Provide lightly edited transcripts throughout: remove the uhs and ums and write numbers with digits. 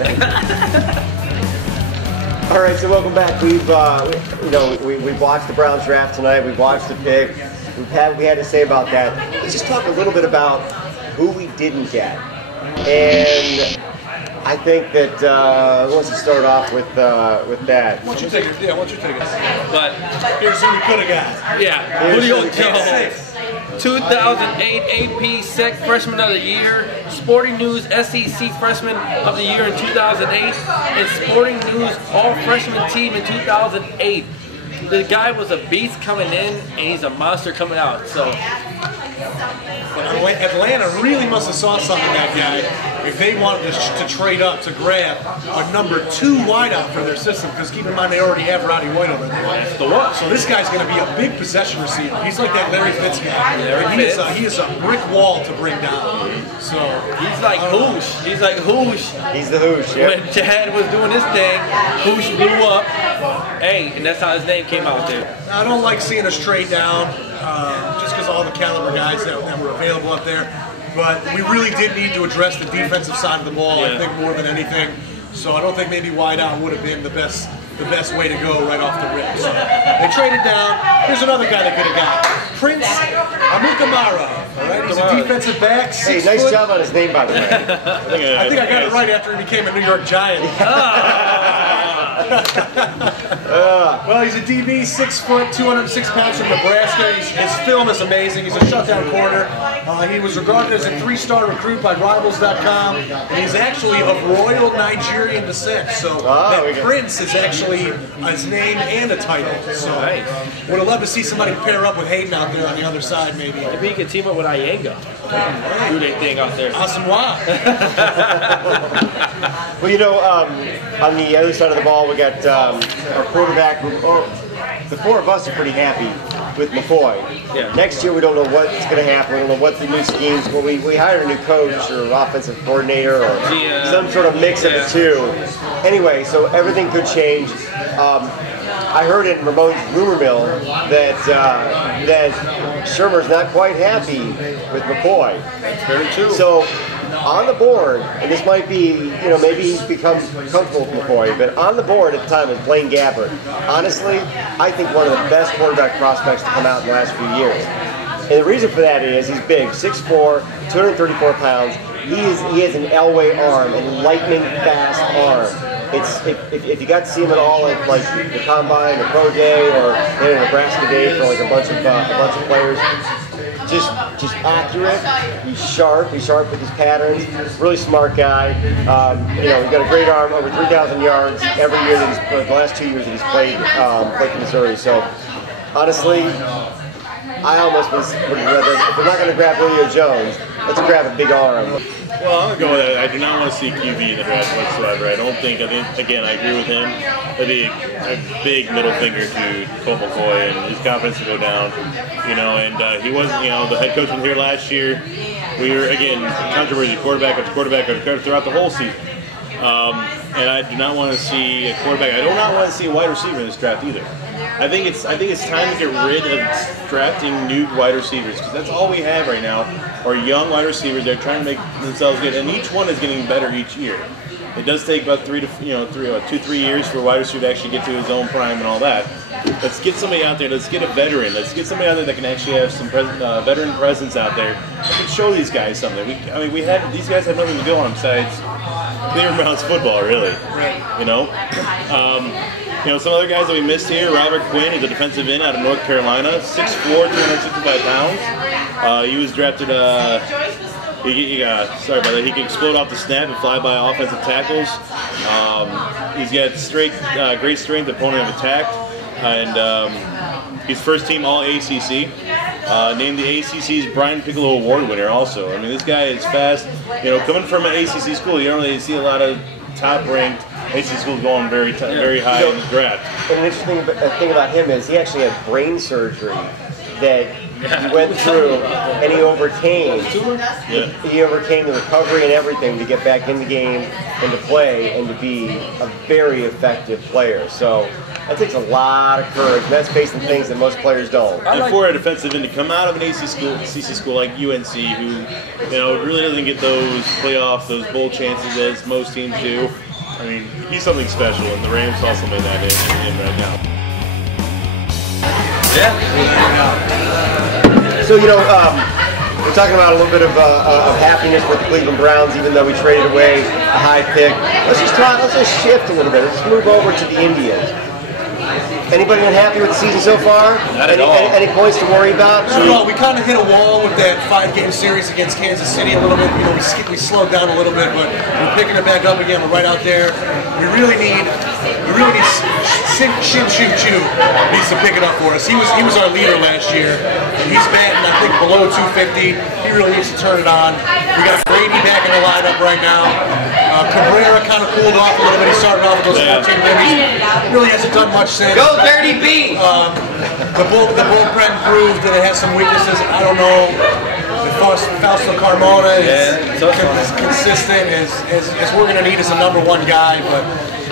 All right, so welcome back. We've we've watched the Browns draft tonight. We've watched the pick. We had to say about that. Let's just talk a little bit about who we didn't get. And I think that who wants to start off with that? Why don't you take it? Yeah, why don't you take it? But here's who we could have got. Yeah, Julio Jones. 2008 AP SEC Freshman of the Year, Sporting News SEC Freshman of the Year in 2008, and Sporting News All Freshman Team in 2008. The guy was a beast coming in, and he's a monster coming out. So Atlanta really must have saw something in that guy if they wanted to trade up to grab a #2 wideout for their system, because keep in mind they already have Roddy White over there. That's the one. So this guy's going to be a big possession receiver. He's like that Larry Fitz guy. He is a brick wall to bring down. So he's like Hoosh. He's like Hoosh. He's the Hoosh. Yeah. When Chad was doing his thing, Hoosh blew up. Hey, and that's how his name came out there. I don't like seeing us trade down just because of all the caliber guys that were available up there. But we really did need to address the defensive side of the ball, I think, more than anything. So I don't think maybe wideout would have been the best way to go right off the rip. So they traded down. Here's another guy they could have got. Prince AMUKAMARA. All right, he's a defensive back. Hey, nice job on his name, by the way. I think I got it right after he became a New York Giant. Well, he's a DB, 6 foot, 206 pounds from Nebraska. His film is amazing. He's a shutdown corner. He was regarded as a 3-star recruit by Rivals.com, and he's actually of royal Nigerian descent. So that Prince is actually his name and a title. So would have loved to see somebody pair up with Hayden out there on the other side, maybe. Maybe he could team up with Iyenga. Do their thing out there. Asamoah. Well, you know, on the other side of the ball, we got our quarterback. The four of us are pretty happy with McCoy. Yeah. Next year, we don't know what's going to happen. We don't know what the new schemes. Well, we hired a new coach or offensive coordinator or some sort of mix of the two. Anyway, so everything could change. I heard in Ramon's rumor mill that Shermer's not quite happy with McCoy. Very true. So on the board, and this might be, maybe he's become comfortable with McCoy, but on the board at the time was BLAINE Gabbert. Honestly, I think one of the best quarterback prospects to come out in the last few years. And the reason for that is he's big, 6'4", 234 pounds. He has an Elway arm, a lightning fast arm. If you got to see him at all at like the combine, the pro day, or in a Nebraska day for like a bunch of players, just accurate. He's sharp with his patterns. Really smart guy. He's got a great arm. Over 3,000 yards every year the last 2 years that he's played for Missouri. So honestly, I almost was. If we're not going to grab Julio Jones, let's grab a big arm. Well, I'm going to go with that. I do not want to see QB in the draft whatsoever. I think, again, I agree with him. That'd be a big middle finger to Colt McCoy, and his confidence to go down. And he wasn't, the head coach was here last year. We were, again, controversy, quarterback after quarterback throughout the whole season. And I do not want to see a quarterback. I do not want to see a wide receiver in this draft either. I think it's time to get rid of drafting new wide receivers, because that's all we have right now are young wide receivers that are trying to make themselves good, and each one is getting better each year. It does take about 2-3 years for a wide receiver to actually get to his own prime and all that. Let's get somebody out there. Let's get a veteran. Let's get somebody out there that can actually have some veteran presence out there that can show these guys something. These guys have nothing to go on besides Cleveland Browns football, really. Some other guys that we missed here. Robert Quinn is a defensive end out of North Carolina, 6'4", 265 pounds. He was drafted. Sorry about that. He can explode off the snap and fly by offensive tackles. He's got great strength, opponent of attack, and he's first team All ACC. Named the ACC's Brian Piccolo Award winner. Also, this guy is fast. Coming from an ACC school, you don't really see a lot of top-ranked ACC schools going very high in the draft. And an interesting thing about him is he actually had brain surgery that he went through, and he overcame. He overcame the recovery and everything to get back in the game and to play and to be a very effective player. So that takes a lot of courage, and that's facing things that most players don't. And for a defensive end to come out of an ACC school like UNC, who really doesn't get those bowl chances as most teams do, I mean, he's something special, and the Rams also made that in him right now. Yeah. So, you know, we're talking about a little bit of happiness with the Cleveland Browns, even though we traded away a high pick. Let's just shift a little bit. Let's move over to the Indians. Anybody unhappy with the season so far? Not at all. Any points to worry about? Well, we kind of hit a wall with that 5-game series against Kansas City a little bit. You know, we slowed down a little bit, but we're picking it back up again. We're right out there. We really need Shin Chu needs to pick it up for us. He was our leader last year, and he's batting, I think, below 250. He really needs to turn it on. We got Brady back in the lineup right now. Cabrera kind of cooled off a little bit. He started off with those 14 wins. Really hasn't done much since. Go 30B! The bullpen proved that it has some weaknesses. I don't know if Fausto Carmona is consistent as we're going to need as a #1 guy, but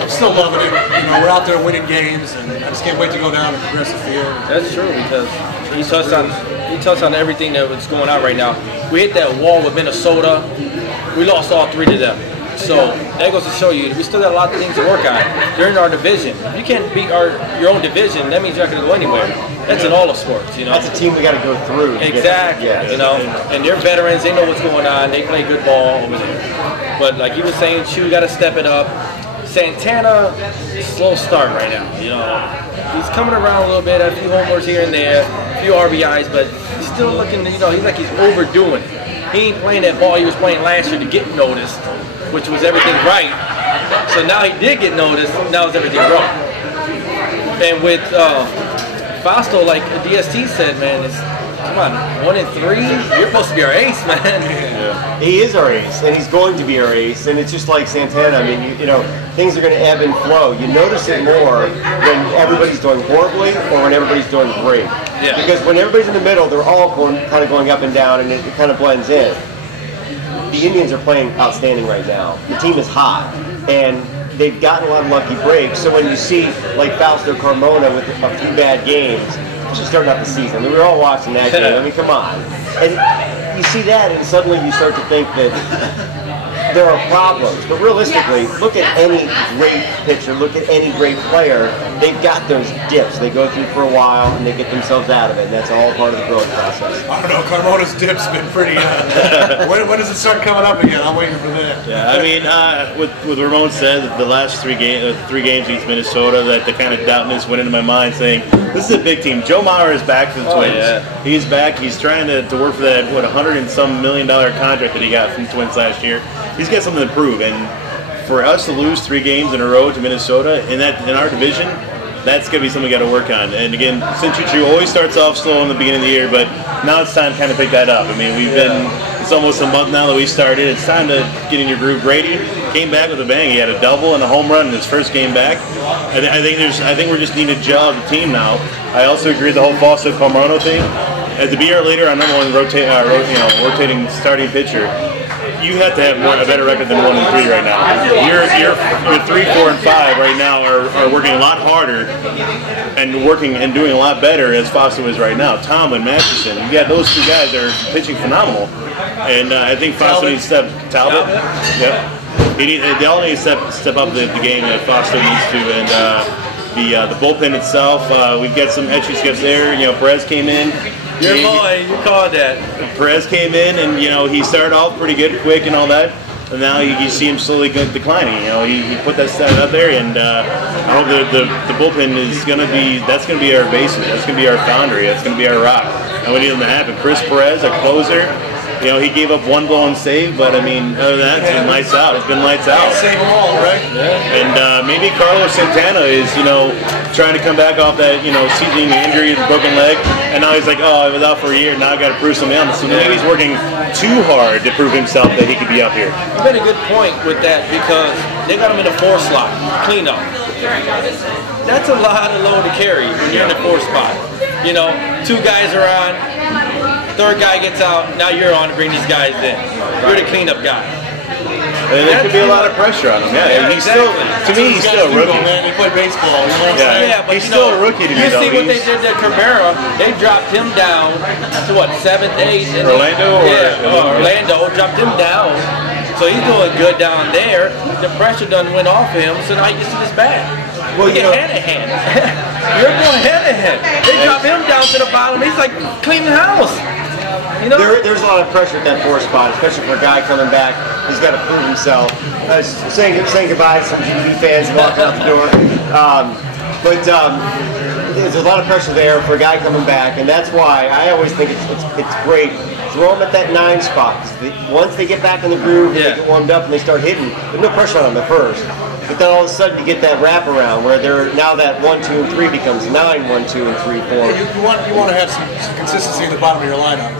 I'm still loving it. You know, we're out there winning games, and I just can't wait to go down to Progressive Field. That's true, because he touched on everything that was going on right now. We hit that wall with Minnesota. We lost all 3 to them. So that goes to show you we still got a lot of things to work on. They're in our division. If you can't beat your own division, that means you're not going to go anywhere. That's in all of sports, you know. That's a team we got to go through. Exactly. You know, and they're veterans. They know what's going on. They play good ball over there. But like you were saying, Chu got to step it up. Santana, slow start right now. You know, he's coming around a little bit. A few homers here and there, a few RBIs, but he's still looking. You know, he's like he's overdoing it. He ain't playing that ball he was playing last year to get noticed, which was everything right. So now he did get noticed. Now it's everything wrong. And with Fausto, like DST said, man, it's come on, 1 and 3. You're supposed to be our ace, man. Yeah. He is our ace, and he's going to be our ace. And it's just like Santana. I mean, you know, things are going to ebb and flow. You notice it more when everybody's doing horribly or when everybody's doing great. Yeah. Because when everybody's in the middle, they're all kind of going up and down, and it kind of blends in. The Indians are playing outstanding right now. The team is hot, and they've gotten a lot of lucky breaks. So when you see like Fausto Carmona with a few bad games, just starting out the season, I mean, we were all watching that game. I mean, come on. And you see that, and suddenly you start to think that there are problems. But realistically, look at any great pitcher, look at any great player. They've got those dips. They go through for a while, and they get themselves out of it. And that's all part of the growth process. I don't know. Carmona's dip's been pretty. When does it start coming up again? I'm waiting for that. Yeah, I mean, what Ramon said, the last three games against Minnesota, that the kind of doubtness went into my mind, saying this is a big team. Joe Mauer is back for the Twins. Yeah. He's back. He's trying to work for that $100 and some million contract that he got from the Twins last year. He's got something to prove, and for us to lose 3 games in a row to Minnesota in our division, that's going to be something we got to work on. And again, Shin-Chu always starts off slow in the beginning of the year, but now it's time to kind of pick that up. I mean, it's almost a month now that we started. It's time to get in your groove. Brady came back with a bang. He had a double and a home run in his first game back. I think we're just needing to gel the team now. I also agree with the whole Fausto Carmona thing. As the BR leader, our #1 rotating starting pitcher, you have to have a better record than 1 and 3 right now. Your 3, 4, and 5 right now are working a lot harder and doing a lot better as Fausto is right now. Tomlin, Masterson, you got those 2 guys that are pitching phenomenal, and I think Fausto needs to step. Talbot, yep. They all need to step up the game that Fausto needs to, and the bullpen itself. We've got some etch-a-sketch there. You know, Perez came in. Your boy, you called that. Perez came in, and you know he started off pretty good, quick, and all that. And now you see him slowly declining. You know, he put that stat up there, and I hope the bullpen is that's gonna be our basis. That's gonna be our foundry. That's gonna be our rock. And we need them to happen. Chris Perez, a closer. You know, he gave up 1 blown save, but I mean, other than that, it's been lights out. It's been lights out. Save them all, right? Yeah. And maybe Carlos Santana is, trying to come back off that, seasoning injury, the broken leg, and now he's like, oh, I was out for a year, now I got to prove something else. So maybe he's working too hard to prove himself that he could be up here. You made a good point with that, because they got him in the 4 slot, clean up. That's a lot of load to carry when you're in the 4 spot. 2 guys are on. 3rd guy gets out, now you're on to bring these guys in. You're the cleanup guy. And there could be a lot of pressure on him. Yeah, he's still, to me, he's still a rookie. Man, he played baseball. You know what I'm saying? Yeah, but he's still a rookie to me. You see what they did to Cabrera? They dropped him down to what, 7th, 8th? Orlando? Orlando dropped him down So he's doing good down there. The pressure done went off him, so now he gets to this bag. Well, Get hand-to-hand. You're going hand-to-hand. They drop him down to the bottom. He's like cleaning house. You know? There's a lot of pressure at that 4 spot, especially for a guy coming back. He's got to prove himself. Saying goodbye to some GB fans walking out the door. There's a lot of pressure there for a guy coming back, and that's why I always think it's great. Throw them at that 9 spot. Once they get back in the groove, they get warmed up and they start hitting, there's no pressure on them at first. But then all of a sudden you get that wraparound where now that 1, 2, and 3 becomes 9, 1, 2, and 3, 4. You want to have some consistency at the bottom of your lineup.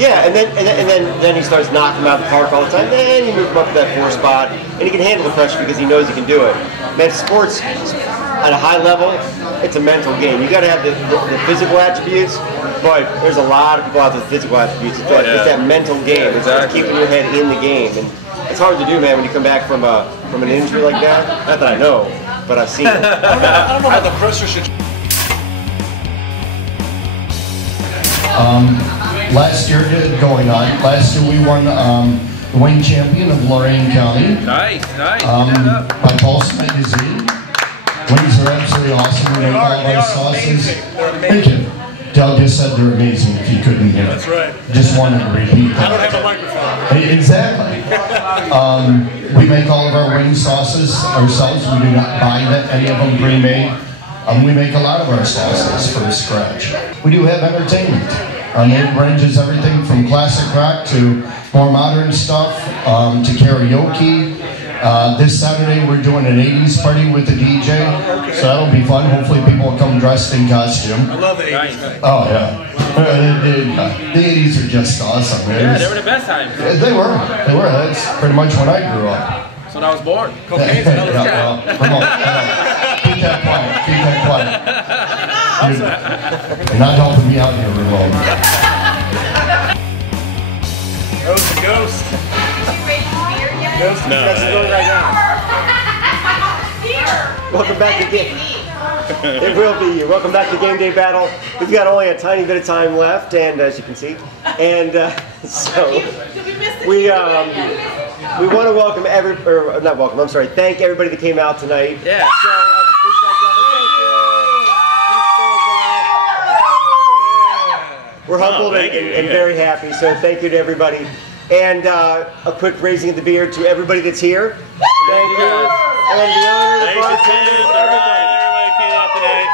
Yeah, and then he starts knocking them out of the park all the time. Then you move him up to that 4 spot, and he can handle the pressure because he knows he can do it. Man, sports at a high level, it's a mental game. You got to have the physical attributes, but there's a lot of people out there with physical attributes. It's that mental game. It's keeping your head in the game, and it's hard to do, man, when you come back from an injury like that. Not that I know, but I've seen it. I don't know how the pressure should. Last year we won the wing champion of Lorain County. Nice. By Pulse Magazine. Wings are absolutely awesome. We make all of our sauces. Thank you. Doug just said they're amazing if you couldn't hear. That's right. Just wanted to repeat that. I don't have a microphone. Exactly. We make all of our wing sauces ourselves. We do not buy any of them pre-made. We make a lot of our sauces from scratch. We do have entertainment. Our name ranges everything from classic rock to more modern stuff, to karaoke. This Saturday we're doing an 80s party with the DJ, so that'll be fun. Hopefully people will come dressed in costume. I love the 80s. Oh yeah. The 80s are just awesome, man. Yeah, they were the best times. They were. That's pretty much when I grew up. So I was born. Cocaine's another well, keep that quiet. You're not helping me out here, Ramon. That was the ghost. No. Right now. Welcome back to Game. It will be you. Welcome back to Game Day Battle. We've got only a tiny bit of time left, and as you can see, and so we want to welcome thank everybody that came out tonight. Yeah. So, we're humbled and very happy. So thank you to everybody. And a quick raising of the beard to everybody that's here. Thank you. And the owner, the bartenders, everybody came out tonight.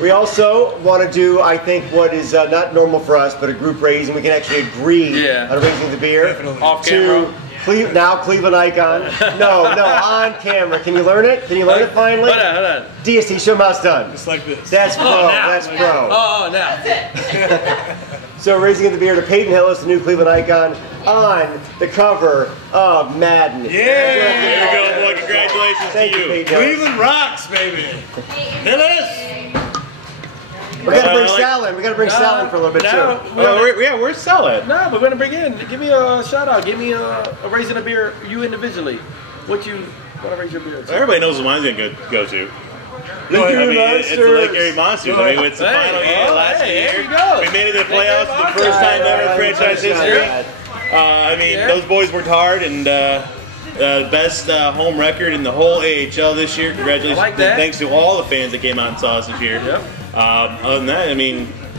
We also want to do, I think, what is not normal for us, but a group raising. We can actually agree on raising the beer. Off camera. Now Cleveland Icon. No, on camera. Can you learn it? Can you learn it finally? Hold on. DST, show them how it's done. Just like this. That's pro. That's pro. Oh, now. So raising of the beer to Peyton Hillis, the new Cleveland Icon, on the cover of Madden. Yeah! There you go, boy. Congratulations Thank to you. Peyton Hillis. Cleveland rocks, baby. Hillis! We gotta bring Sal in. We gotta bring Sal in for a little bit too. Where's Sal at? No, we're gonna bring in. Give me a shout out. Give me a raising a beer. You individually. What you want to raise your beer to? Everybody knows what mine's gonna go to. Lake Erie It's the Lake Erie Monsters. I mean, it's the final year last year. There you go. We made it to the playoffs for the first time ever in franchise history. Those boys worked hard and best home record in the whole AHL this year. Congratulations. I like that. Thanks to all the fans that came out and saw us this year. Yep. Other than that,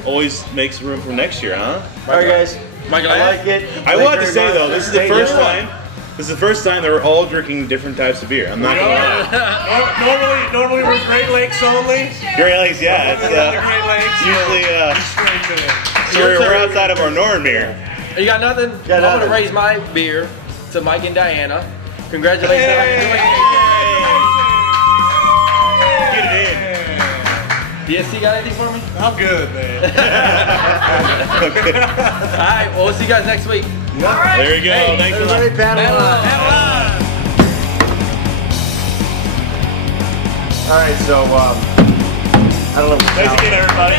always makes room for next year, huh? All right, guys. Michael, I like it. I wanted to say though, this is the first time. This is the first time that we're all drinking different types of beer. I'm not gonna lie. Normally we're Great Lakes only. Great Lakes, yeah. It's Great Lakes. usually we're outside of our norm beer. You got nothing? I'm going to raise my beer to Mike and Diana. Congratulations on doing it. Get it in. DSC got anything for me? I'm good, man. Okay. All right, well, we'll see you guys next week. All right. There you go. Thanks a lot. All right, so I don't know. Thanks again, everybody.